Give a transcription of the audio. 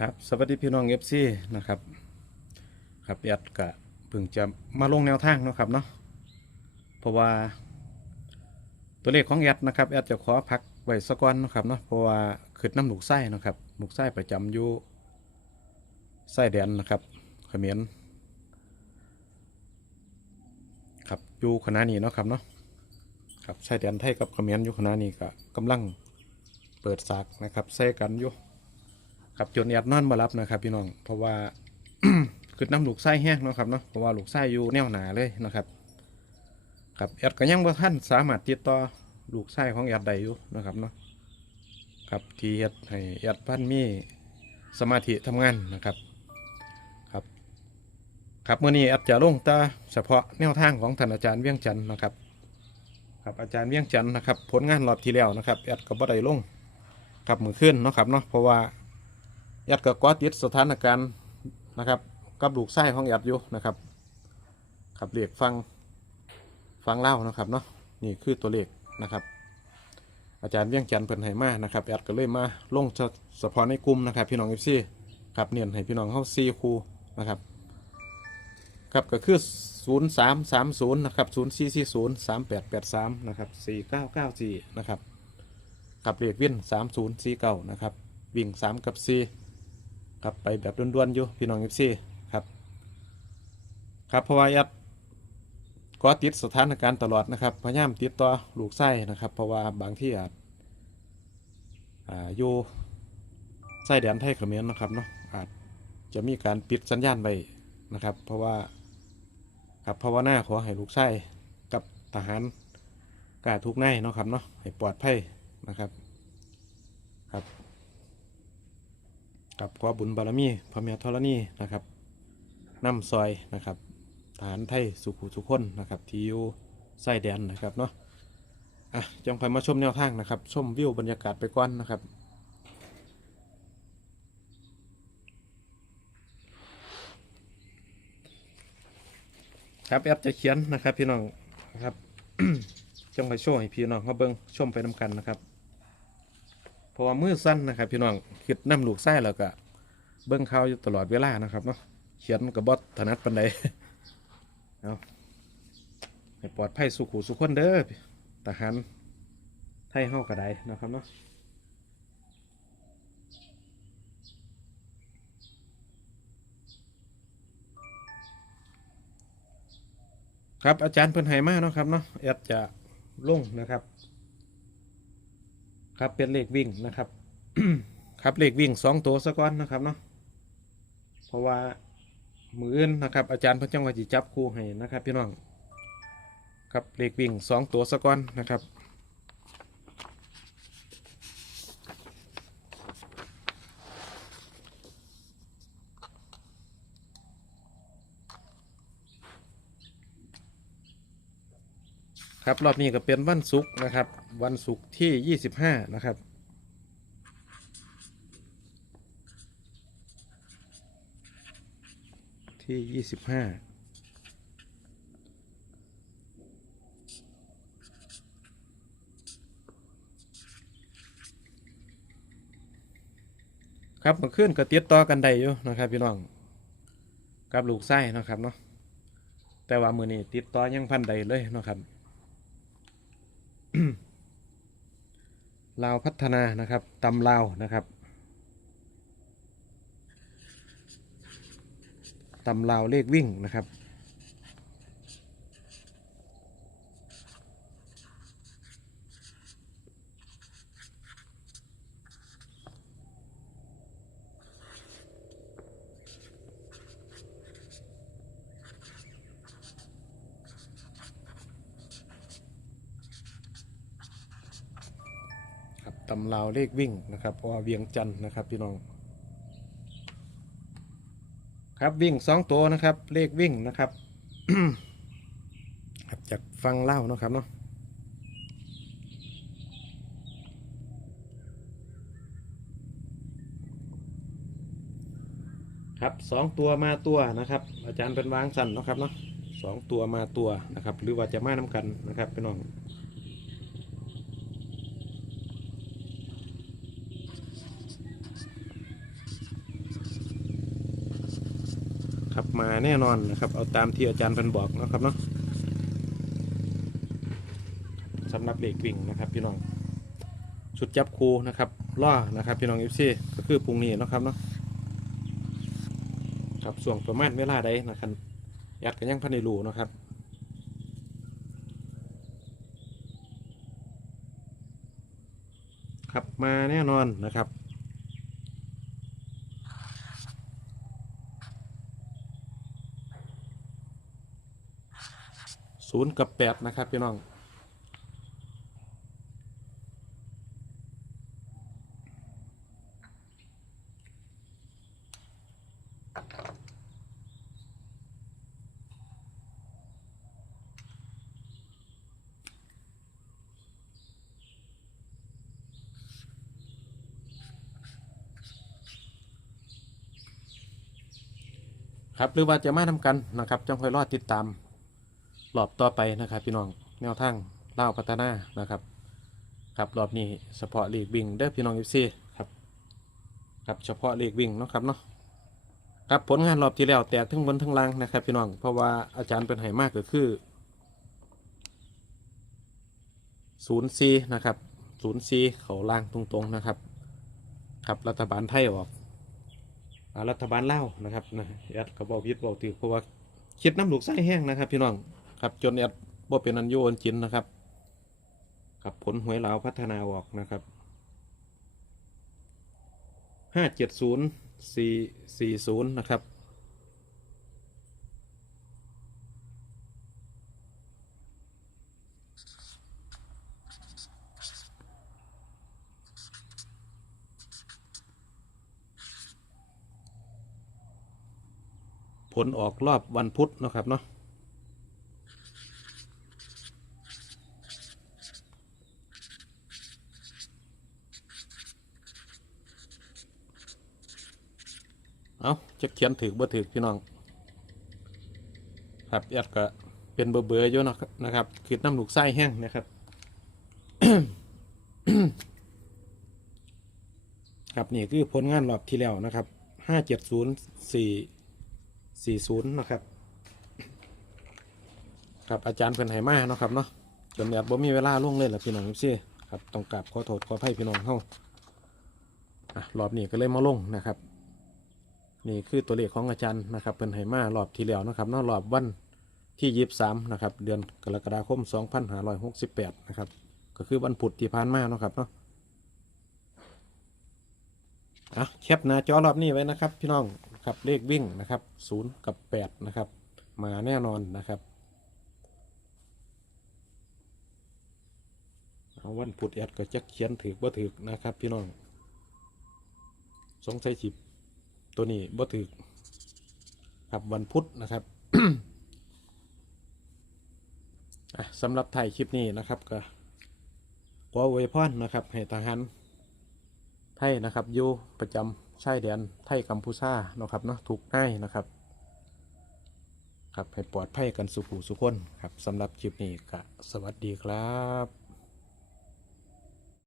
ครับสวัสดีพี่น้องเอฟซีนะครับครับแอดกะเพิ่งจะมาลงแนวทางนะครับเนาะเพราะว่าตัวเลขของแอดนะครับแอดจะขอพักไว้สักวันนะครับเนาะเพราะว่าขึ้นน้ำหลูกไส้นะครับหลูกไส้ประจำอยู่ไส้แดนนะครับเขมรครับอยู่คณะนี้เนาะครับเนาะครับไส้แดนไทยกับเขมรอยู่คณะนี้ก็กำลังเปิดสากนะครับใส่กันอยู่ ครับจนแอดนอนมารับนะครับพี่น้องเพราะว่าคือน้ำลูกไส้แห้งนะครับเนาะเพราะว่าลูกไส้อยู่แนวหนาเลยนะครับครับแอดก็ยังบ่าท่านสามารถติดต่อลูกไส้ของแอดได้อยู่นะครับเนาะครับที่เฮ็ดให้แอดพันมีสมาธิทำงานนะครับครับครับเมื่อนี้แอดจะลงตาเฉพาะแนวทางของท่านอาจารย์เวียงจันทร์นะครับครับอาจารย์เวียงจันทร์นะครับ ผลงานรอบที่แล้วนะครับแอดก็บ่ได้ลงครับมือขึ้นนะครับเนาะเพราะว่า ยัดกับกอติดสถานการณ์นะครับกับลูกไส้ของยัดอยู่นะครับขับเรียกฟังฟังเล่านะครับเนาะนี่คือตัวเลขนะครับ อาจารย์เวียงจันทร์เพิ่นให้มานะครับยัดก็เลยมาลงเฉพาะในกลุ่มนะครับพี่น้องเอฟซีครับเนียนให้พี่น้องเข้าซีคูนะครับครับก็คือ 0 3 3 0นะครับ0 4 4 0 3 8 8 3นะครับ4 9 9 4นะครับกับเลขวิ่น3 0 4 9นะครับ วิ่ง 3 กับ 4 ครับไปแบบด่วนๆอยู่พี่น้องเอฟซีครับครับเพราะว่ายัดก็ติดสถานการณ์ตลอดนะครับพยายามติดต่อลูกไส้นะครับ เพราะว่าบางที่อาจอ่าอยู่ไส้แดนไทยเขมรนะครับเนาะอาจจะมีการปิดสัญญาณไปนะครับ เพราะว่าครับภาวนาขอให้ลูกไส้กับทหารกล้าทุกในเนาะครับเนาะให้ปลอดภัยนะครับครับ กับขอบุญบารมีพระเมียธรณีนะครับน้ำซอยนะครับฐานไทยสุขุสุคนนะครับ ที่อยู่ไส้แดนนะครับเนาะอะจังคอยมาชมแนวทางนะครับ ชมวิวบรรยากาศไปก่อนนะครับครับแอปจะเขียนนะครับพี่น้องนะครับจังคอยโชว์ให้พี่น้องเขาเบิ้งชมไปนำกันนะครับ เพราะว่ามือสั้นนะครับ พี่น้องคิดน้ำลูกไส้แล้วก็เบิ้งข่าวอยู่ตลอดเวลานะครับเนาะเขียนกับบอสถนัดปันใดเอาให้ปลอดภัยสุขุสุขคนเด้อทหารไทยเฮากระไดนะครับเนาะครับอาจารย์เพิ่นให้มาเนาะครับเนาะแอดจะลงนะครับ ครับเป็นเลขวิ่งนะครับ ครับเลขวิ่งสองตัวสะก้อนนะครับเนาะเพราะว่ามืออื่นนะครับ อาจารย์พระเจ้าว่าจิจับคู่ให้นะครับ พี่น้องครับเลขวิ่งสองตัวสะก้อนนะครับ ครับรอบนี้ก็เป็นวันศุกร์นะครับ วันศุกร์ที่ 25 นะครับ ที่ 25ครับมื่อคืนก็ติดต่อกันได้อยู่นะครับพี่น้องกับลูกไส้นะครับเนาะแต่ว่ามือนี้ติดต่อยังพันใดเลยนะครับ ลาวพัฒนานะครับตำลาวนะครับตำลาวเลขวิ่งนะครับ ตำลาวเลขวิ่งนะครับ เพราะว่าเวียงจันทร์นะครับพี่น้อง ครับวิ่งสองตัวนะครับ เลขวิ่งนะครับครับจากฟังเล่านะครับเนาะครับสองตัวมาตัวนะครับ อาจารย์เป็นวางสันนะครับเนาะสองตัวมาตัวนะครับ หรือว่าจะมาน้ำกันนะครับพี่น้อง มาแน่นอนนะครับ เอาตามที่อาจารย์พิ่นบอกนะครับเนาะสำหรับเลขวิ่งนะครับพี่น้องชุดจับคูนะครับล่อนะครับพี่น้องเอฟซีก็คือพรุ่งนี้นะครับเนาะครับส่วงประมาณเวลาใดนะครับยัดกันยังพันในรูนะครับครับมาแน่นอนนะครับ ศูนย์กับแปดนะครับพี่น้องครับหรือว่าจะมาทำกันนะครับจังค่อยรอดติดตาม รอบต่อไปนะครับ พี่น้องแนวทางเล่าพัฒนานะครับครับรอบนี้เฉพาะลีกวิ่งเด้อพี่น้องเอฟซีครับครับเฉพาะลีกวิ่งเนาะครับเนาะครับผลงานรอบที่แล้วแตกทั้งบนทั้งล่างนะครับ พี่น้องเพราะว่าอาจารย์เป็นไหมากก็คือศูนย์ซีนะครับศูนย์ซีเขาล่างตรงๆนะครับ ครับรัฐบาลไทยออกรัฐบาลเล่านะครับนะแอดก็บอกยิดบอกถือเพราะว่าคิดน้ำลูกไส้แห้งนะครับ พี่น้อง ครับจนแอดบ่เป็นอันโยนจินนะครับกับผลหวยลาวพัฒนาออกนะครับห้าเจ็ดศูนย์สี่สี่ศูนย์นะครับผลออกรอบวันพุธนะครับเนาะ เอาจะเขียนถือบ่ถือพี่น้อง ครับแอดก็เป็นเบอร์เบอร์อยู่นะนะครับคือน้ำลูกไส้แห้งนะครับครับนี่คือผลงานรอบที่แล้วนะครับห้าเจ็ดศูนย์สี่สี่ศูนย์นะครับ ครับอาจารย์เพิ่นไหมาเนาะครับเนาะจนแบบบ่มีเวลาล่วงเลยละพี่น้องซี่ครับต้องกราบขอโทษขออภัยพี่น้องเฮาอะรอบนี้ก็เลยมาลงนะครับ นี่คือตัวเลขของอาจารย์นะครับเพิ่นไหมารอบที่แล้วนะครับนาะรอบวันที่ยี่สามนะครับเดือนกรกฎาคมสองพันห้าร้อยหกสิบแปดนะครับก็คือวันพุธที่ผ่านมาเนาะครับเนาะอะแคปหน้าจอรอบนี้ไว้นะครับ พี่น้องครับเลขวิ่งนะครับศูนย์กับแปดนะครับมาแน่นอนนะครับเอาวันพุธแอดก็จะเขียนถือบ่ถือนะครับ พี่น้องสงสัยจิบ ตัวนี้บ่ถือครับวันพุธนะครับสำหรับถ่ายคลิปนี้นะครับก็ขออวยพรนะครับให้ทหารไทยนะครับอยู่ประจำชายแดนไทยกัมพูชาเนาะครับเนาะถูกง่ายนะครับครับให้ปลอดภัยกันสุขูสุขคนครับสำหรับคลิปนี้ก็สวัสดีครับ